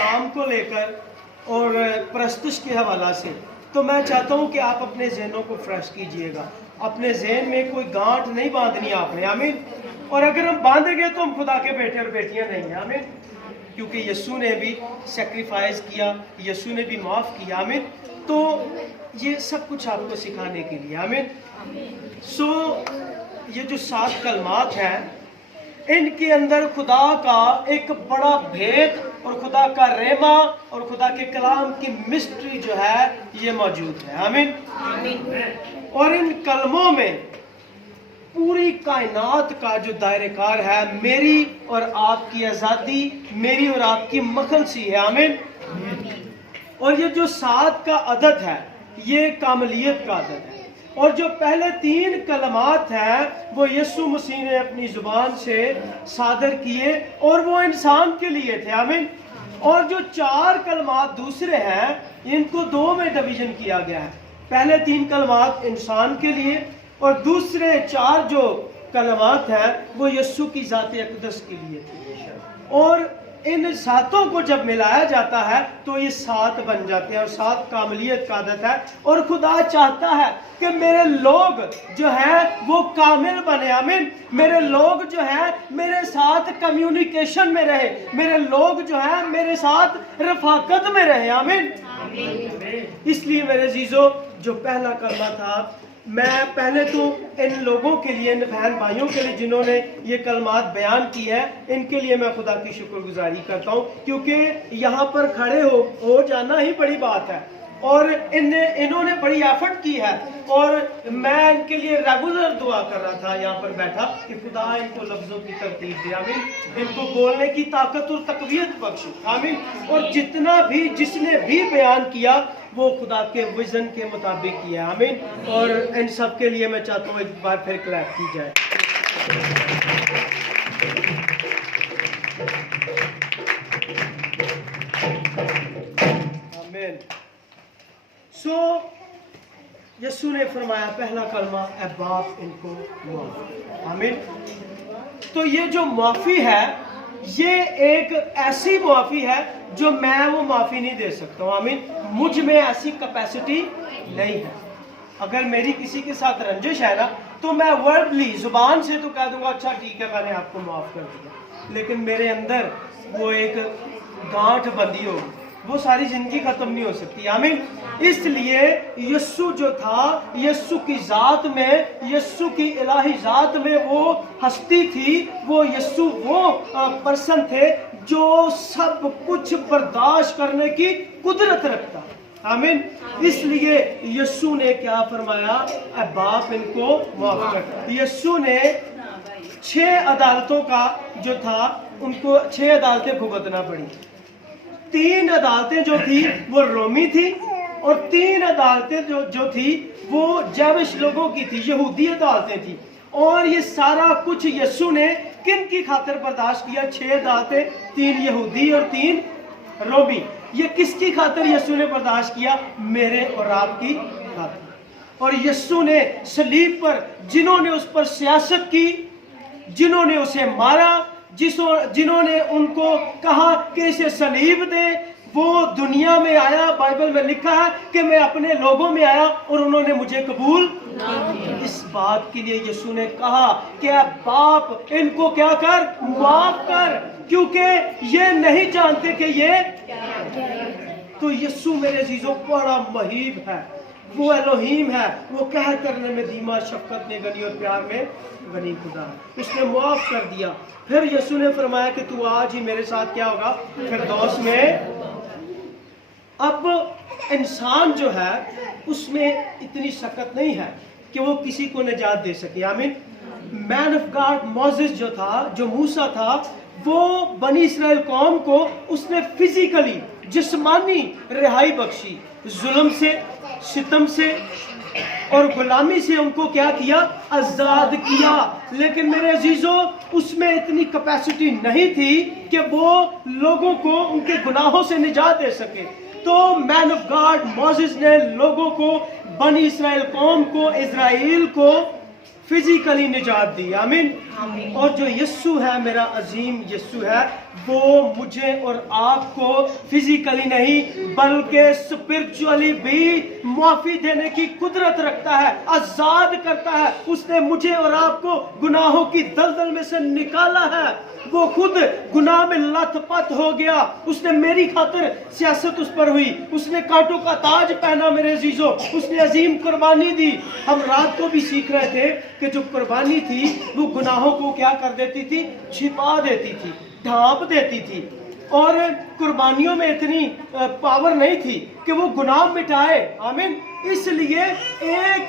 کام کو لے کر اور پرستش کے حوالہ سے، تو میں چاہتا ہوں کہ آپ اپنے ذہنوں کو فریش کیجئے گا. اپنے ذہن میں کوئی گانٹھ نہیں باندھنی آپ نے. آمین. اور اگر ہم باندھیں گے تو ہم خدا کے بیٹے اور بیٹیاں نہیں ہیں. آمین. کیونکہ یسوع نے بھی سیکریفائز کیا، یسوع نے بھی معاف کیا. آمین. تو یہ سب کچھ آپ کو سکھانے کے لیے. آمین. یہ جو 7 کلمات ہیں، ان کے اندر خدا کا ایک بڑا بھید اور خدا کا ریما اور خدا کے کلام کی مسٹری جو ہے یہ موجود ہے. آمین. اور ان کلموں میں پوری کائنات کا جو دائرہ کار ہے، میری اور آپ کی آزادی، میری اور آپ کی مخلصی ہے. آمین. اور یہ جو 7 کا عدد ہے یہ کاملیت کا عدد ہے. اور جو پہلے 3 کلمات ہیں وہ یسوع مسیح نے اپنی زبان سے صادر کیے اور وہ انسان کے لیے تھے. آمین. اور جو 4 کلمات دوسرے ہیں ان کو 2 میں ڈویژن کیا گیا ہے. پہلے 3 کلمات انسان کے لیے اور دوسرے 4 جو کلمات ہیں وہ یسوع کی ذات اقدس کے لیے تھے. اور ان 7 کو جب ملایا جاتا ہے تو یہ 7 بن جاتے ہیں اور 7 کاملیت کا عدد ہے. اور خدا چاہتا ہے کہ میرے لوگ جو ہیں وہ کامل بنے. آمین. میرے لوگ جو ہیں میرے ساتھ کمیونیکیشن میں رہے، میرے لوگ جو ہیں میرے ساتھ رفاقت میں رہے. آمین. اس لیے میرے عزیزو جو پہلا کلمہ تھا، میں پہلے تو ان لوگوں کے لیے، ان بہن بھائیوں کے لیے جنہوں نے یہ کلمات بیان کی ہے، ان کے لیے میں خدا کی شکر گزاری کرتا ہوں، کیونکہ یہاں پر کھڑے ہو جانا ہی بڑی بات ہے. اور انہوں نے بڑی ایفرٹ کی ہے اور میں ان کے لیے ریگولر دعا کر رہا تھا یہاں پر بیٹھا کہ خدا ان کو لفظوں کی ترتیب دے. آمین. ان کو بولنے کی طاقت اور تقویت بخشے. آمین. اور جس نے بھی بیان کیا وہ خدا کے وژن کے مطابق کیا. آمین. اور ان سب کے لیے میں چاہتا ہوں ایک بار پھر کلیپ کی جائے. آمین. یسوع نے فرمایا پہلا کلمہ، اے باپ ان کو معاف. آمین. تو یہ جو معافی ہے یہ ایک ایسی معافی ہے جو میں وہ معافی نہیں دے سکتا ہوں. آمین. مجھ میں ایسی کیپیسٹی نہیں ہے. اگر میری کسی کے ساتھ رنجش ہے نا تو میں ورڈلی زبان سے تو کہہ دوں گا اچھا ٹھیک ہے میں نے آپ کو معاف کر دیا، لیکن میرے اندر وہ ایک گانٹھ بندھی ہوگی، وہ ساری زندگی ختم نہیں ہو سکتی. آمین. اس لیے یسوع جو تھا، یسوع کی ذات میں، یسوع کی الہی ذات میں وہ ہستی تھی، وہ یسوع وہ پرسن تھے جو سب کچھ برداشت کرنے کی قدرت رکھتا. آمین. اس لیے یسوع نے کیا فرمایا؟ اے باپ ان کو معاف کر. یسوع نے 6 عدالتوں کا جو تھا ان کو 6 عدالتیں بھگتنا پڑی. 3 عدالتیں جو تھی وہ رومی تھی اور 3 عدالتیں جو تھی وہ جیوش لوگوں کی تھی، یہودی عدالتیں تھی. اور یہ سارا کچھ یسوع نے کن کی خاطر برداشت کیا؟ 6 عدالتیں، 3 یہودی اور 3 رومی. یہ کس کی خاطر یسوع نے برداشت کیا؟ میرے اور آپ کی خاطر. اور یسوع نے صلیب پر جنہوں نے اس پر سیاست کی، جنہوں نے اسے مارا، جنہوں نے ان کو کہا کہ اسے صلیب دے، وہ دنیا میں آیا. بائبل میں لکھا ہے کہ میں اپنے لوگوں میں آیا اور انہوں نے مجھے قبول. اس بات کے لیے یسوع نے کہا کہ اے باپ ان کو کیا کر؟ معاف کر، کیونکہ یہ نہیں جانتے کہ یہ. تو یسوع میرے عزیزوں بڑا مہیب ہے، وہ الوہیم ہے، وہ کہہ کرنے میں دھیما، شفقت میں غنی اور پیار میں غنی خدا ہے. اس نے معاف کر دیا. پھر یسوع نے فرمایا کہ تو آج ہی میرے ساتھ کیا ہوگا؟ فردوس میں. اب انسان جو ہے اس میں اتنی سخت نہیں ہے کہ وہ کسی کو نجات دے سکے. آمین. مین آف گاڈ موسیس جو تھا، جو موسیٰ تھا، وہ بنی اسرائیل قوم کو اس نے فزیکلی، جسمانی رہائی بخشی. ظلم سے، ستم سے اور غلامی سے ان کو کیا کیا؟ آزاد کیا. لیکن میرے عزیزوں اس میں اتنی کیپیسٹی نہیں تھی کہ وہ لوگوں کو ان کے گناہوں سے نجات دے سکے. تو مین آف گاڈ موسیس نے لوگوں کو، بنی اسرائیل قوم کو، اسرائیل کو فزیکلی نجات دی. آمین. اور جو یسوع ہے، میرا عظیم یسوع ہے، وہ مجھے اور آپ کو فزیکلی نہیں بلکہ اسپرچولی بھی معافی دینے کی قدرت رکھتا ہے، آزاد کرتا ہے۔ اس نے مجھے اور آپ کو گناہوں کی دلدل میں سے نکالا ہے۔ وہ خود گناہ میں لت پت ہو گیا، اس نے میری خاطر سیاست اس پر ہوئی، اس نے کانٹوں کا تاج پہنا میرے عزیزوں، اس نے عظیم قربانی دی۔ ہم رات کو بھی سیکھ رہے تھے کہ جو قربانی تھی وہ گناہوں کو کیا کر دیتی تھی؟ چھپا دیتی تھی، ڈھانپ دیتی تھی، اور قربانیوں میں اتنی پاور نہیں تھی کہ وہ گناہ مٹائے۔ آمین۔ اس لیے ایک